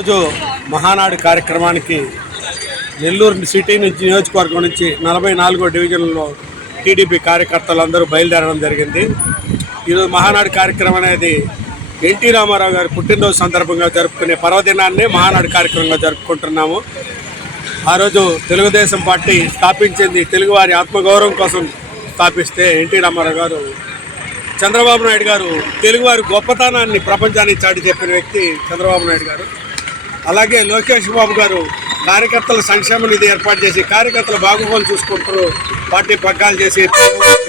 ఈరోజు మహానాడు కార్యక్రమానికి నెల్లూరు సిటీ నుంచి నియోజకవర్గం నుంచి నలభై నాలుగో డివిజన్లో టీడీపీ కార్యకర్తలు అందరూ బయలుదేరడం జరిగింది. ఈరోజు మహానాడు కార్యక్రమం అనేది ఎన్టీ రామారావు గారి పుట్టినరోజు సందర్భంగా జరుపుకునే పర్వదినాన్ని మహానాడు కార్యక్రమంగా జరుపుకుంటున్నాము. ఆ రోజు తెలుగుదేశం పార్టీ స్థాపించింది తెలుగువారి ఆత్మగౌరవం కోసం స్థాపిస్తే ఎన్టీ రామారావు గారు చంద్రబాబు నాయుడు గారు తెలుగువారి గొప్పతనాన్ని ప్రపంచానికి చాటి చెప్పిన వ్యక్తి చంద్రబాబు నాయుడు గారు. అలాగే లోకేష్ బాబు గారు కార్యకర్తల సంక్షేమ నిధి ఏర్పాటు చేసి కార్యకర్తల బాగోగులు చూసుకుంటూ పార్టీ పగ్గాలు చేసి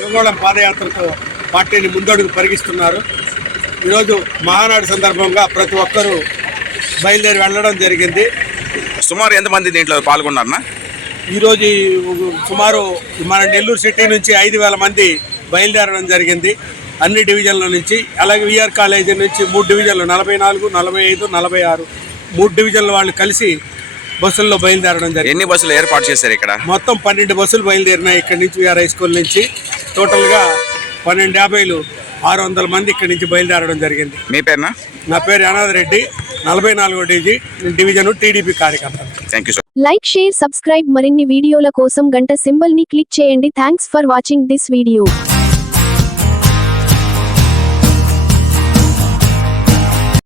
యువగోళం పాదయాత్రతో పార్టీని ముందడుగు పరిగిస్తున్నారు. ఈరోజు మహానాడు సందర్భంగా ప్రతి ఒక్కరూ బయలుదేరి వెళ్ళడం జరిగింది. సుమారు ఎంతమంది దీంట్లో పాల్గొన్నారన్నా? ఈరోజు సుమారు మన నెల్లూరు సిటీ నుంచి ఐదు వేల మంది బయలుదేరడం జరిగింది. అన్ని డివిజన్ల నుంచి అలాగే విఆర్ కాలేజీ నుంచి మూడు డివిజన్లు నలభై నాలుగు నలభై ఐదు నలభై ఆరు మూడు డివిజన్ల వాళ్ళు కలిసి బస్సుల్లో బయలుదేరడం జరిగింది. ఎన్ని బస్సులు ఏర్పాటు చేశారు ఇక్కడ? మొత్తం పన్నెండు బస్సులు బయలుదేరినాయి ఇక్కడి నుంచి విఆర్ హై స్కూల్ నుంచి. టోటల్గా పన్నెండు యాభైలు ఆరు వందల మంది ఇక్కడి నుంచి బయలుదేరడం జరిగింది. మీ పేరునా? నా పేరు అనాథ్ రెడ్డి. నలభై నాలుగో డివిజీ డివిజన్ టీడీపీ కార్యకర్త. Thank you like share subscribe మరిన్ని వీడియోల కోసం గంట సింబల్ని క్లిక్ చేయండి. Thanks for watching this video.